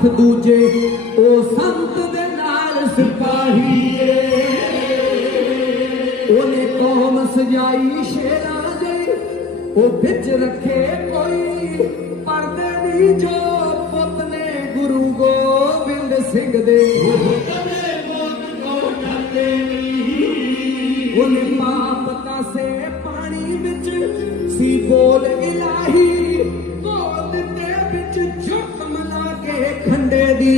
ਹੱਥ ਦੂਜੇ, ਉਹ ਸੰਤ ਦੇ ਨਾਲ ਸਿਪਾਹੀ ਏ ਉਹਨੇ ਕੌਮ ਸਜਾਈ ਸ਼ੇਰਾਂ ਦੇ, ਉਹ ਵਿੱਚ ਰੱਖੇ ਕੋਈ। ਪਰਦੇ ਨਹੀਂ ਜੋ ਪੁੱਤ ਨੇ ਗੁਰੂ ਗੋਬਿੰਦ ਸਿੰਘ ਦੇ। ਉਹਨੇ ਪਾਪ ਕਾਸੇ ਪਾਣੀ ਵਿੱਚ ਸੀ ਬੋਲ ਕੇ ਦੀ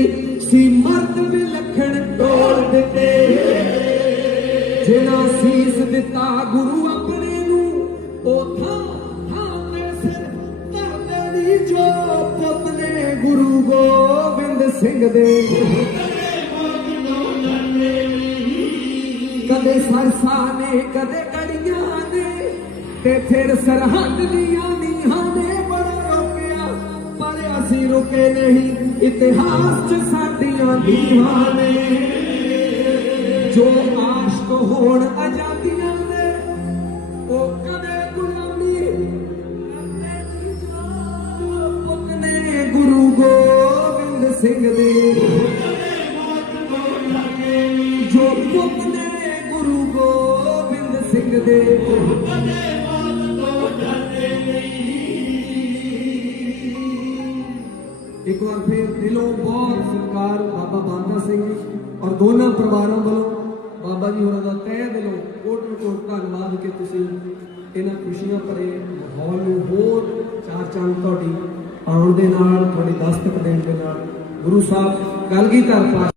ਸੀ ਮਰਦ ਵਿਲਖਣ ਟੋਲ ਦਿੱਤੇ। ਜਿਹੜਾ ਸੀਸ ਦਿੱਤਾ ਗੁਰੂ ਆਪਣੇ ਨੂੰ, ਉਹ ਥਾਂ ਥਾਂ ਤੇ ਸਿਰ ਧਰਦੇ ਦੀ ਜੋ ਪੁੱਤ ਨੇ ਗੁਰੂ ਗੋਬਿੰਦ ਸਿੰਘ ਦੇ। ਕਦੇ ਸਰਸਾ ਨੇ, ਕਦੇ ਗੜੀਆਂ ਨੇ, ਤੇ ਫਿਰ ਸਰਹੰਦ ਦੀਆਂ ਨੀਹਾਂ ਨੇ ਅਸੀਂ ਰੁਕੇ ਨਹੀਂ, ਇਤਿਹਾਸ 'ਚ ਸਾਡੀਆਂ ਨੀਹਾਂ ਨੇ ਜੋ ਆਸ਼ਕ ਹੋਣ ਆਜ਼ਾਦੀਆਂ ਦੇ, ਉਹ ਕਦੇ ਗੁਲਾਮੀ ਪੁੱਤ ਨੇ ਗੁਰੂ ਗੋਬਿੰਦ ਸਿੰਘ ਦੇ। ਜੋ ਪੁੱਤ ਨੇ ਗੁਰੂ ਗੋਬਿੰਦ ਸਿੰਘ ਦੇ। ਇੱਕ ਦਿਲੋਂ ਬਹੁਤ ਸਤਿਕਾਰ ਬਾਬਾ ਬਾਂਦਾ ਸਿੰਘ ਔਰ ਦੋਨਾਂ ਪਰਿਵਾਰਾਂ ਵੱਲੋਂ ਬਾਬਾ ਜੀ ਹੋਰਾਂ ਦਾ ਤਹਿ ਦਿਲੋਂ ਕੋਟ ਕੋਟ ਧੰਨਵਾਦ ਕਿ ਤੁਸੀਂ ਇਹਨਾਂ ਖੁਸ਼ੀਆਂ ਭਰੇ ਮਾਹੌਲ ਨੂੰ ਹੋਰ ਚਾਰ ਚੰਦ ਤੁਹਾਡੀ ਆਉਣ ਦੇ ਨਾਲ, ਤੁਹਾਡੀ ਦਸਤਕ ਦੇਣ ਦੇ ਨਾਲ ਗੁਰੂ ਸਾਹਿਬ ਕਲਗੀਧਰ ਪਾਤਸ਼ਾਹ